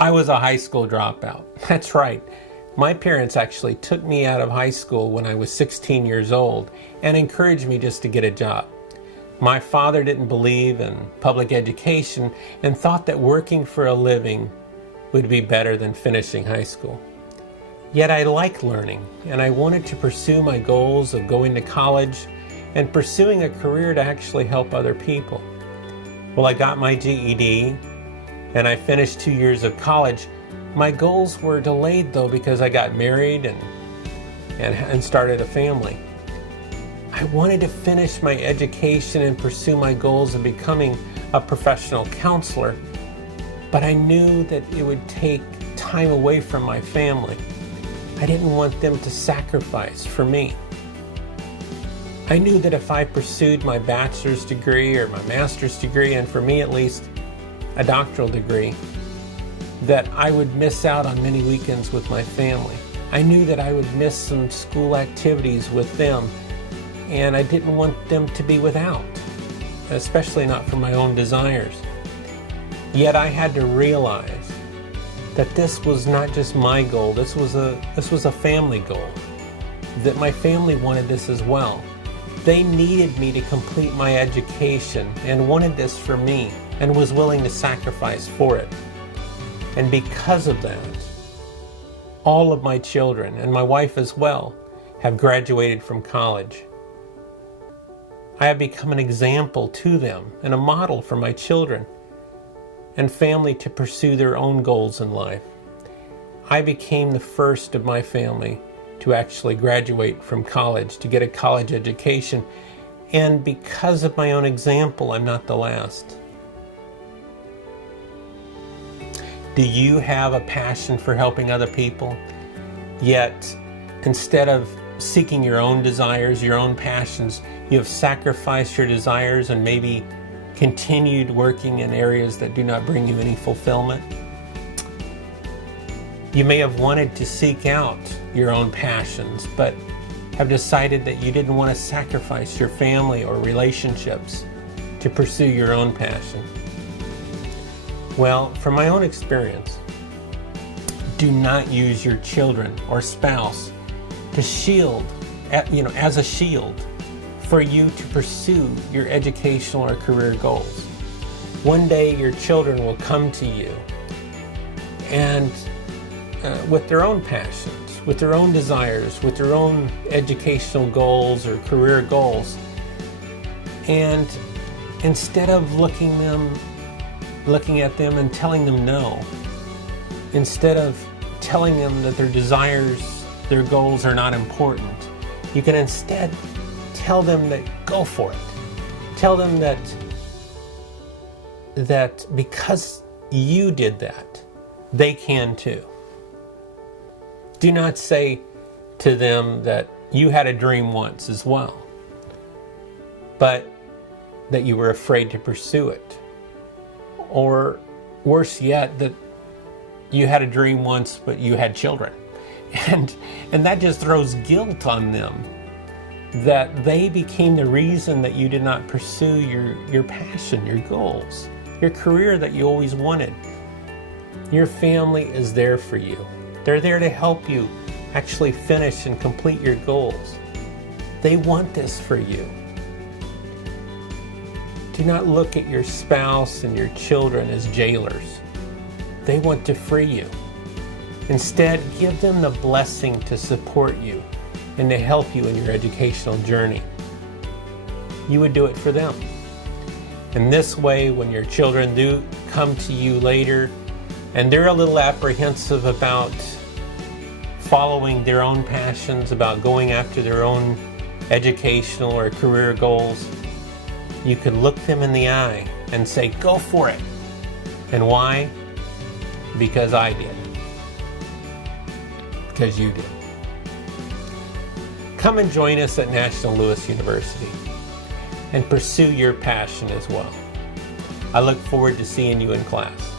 I was a high school dropout. That's right. My parents actually took me out of high school when I was 16 years old and encouraged me just to get a job. My father didn't believe in public education and thought that working for a living would be better than finishing high school. Yet I like learning, and I wanted to pursue my goals of going to college and pursuing a career to actually help other people. Well, I got my GED and I finished 2 years of college. My goals were delayed though because I got married and started a family. I wanted to finish my education and pursue my goals of becoming a professional counselor, but I knew that it would take time away from my family. I didn't want them to sacrifice for me. I knew that if I pursued my bachelor's degree or my master's degree, and for me at least, a doctoral degree, that I would miss out on many weekends with my family. I knew that I would miss some school activities with them, and I didn't want them to be without, especially not for my own desires. Yet I had to realize that this was not just my goal, this was a family goal, that my family wanted this as well. They needed me to complete my education and wanted this for me and was willing to sacrifice for it. And because of that, all of my children, and my wife as well, have graduated from college. I have become an example to them and a model for my children and family to pursue their own goals in life. I became the first of my family to actually graduate from college, to get a college education, and because of my own example, I'm not the last. Do you have a passion for helping other people? Yet, instead of seeking your own desires, your own passions, you have sacrificed your desires and maybe continued working in areas that do not bring you any fulfillment? You may have wanted to seek out your own passions, but have decided that you didn't want to sacrifice your family or relationships to pursue your own passion. Well, from my own experience, do not use your children or spouse to shield, as a shield for you to pursue your educational or career goals. One day your children will come to you and with their own passions, with their own desires, with their own educational goals or career goals. And instead of looking at them and telling them no, instead of telling them that their desires, their goals are not important, you can instead tell them that go for it. Tell them that because you did that, they can too. Do not say to them that you had a dream once as well, but that you were afraid to pursue it. Or worse yet, that you had a dream once, but you had children. And that just throws guilt on them, that they became the reason that you did not pursue your passion, your goals, your career that you always wanted. Your family is there for you. They're there to help you actually finish and complete your goals. They want this for you. Do not look at your spouse and your children as jailers. They want to free you. Instead, give them the blessing to support you and to help you in your educational journey. You would do it for them. In this way, when your children do come to you later and they're a little apprehensive about following their own passions, about going after their own educational or career goals, you could look them in the eye and say, go for it. And why? Because I did. Because you did. Come and join us at National Louis University. and pursue your passion as well. I look forward to seeing you in class.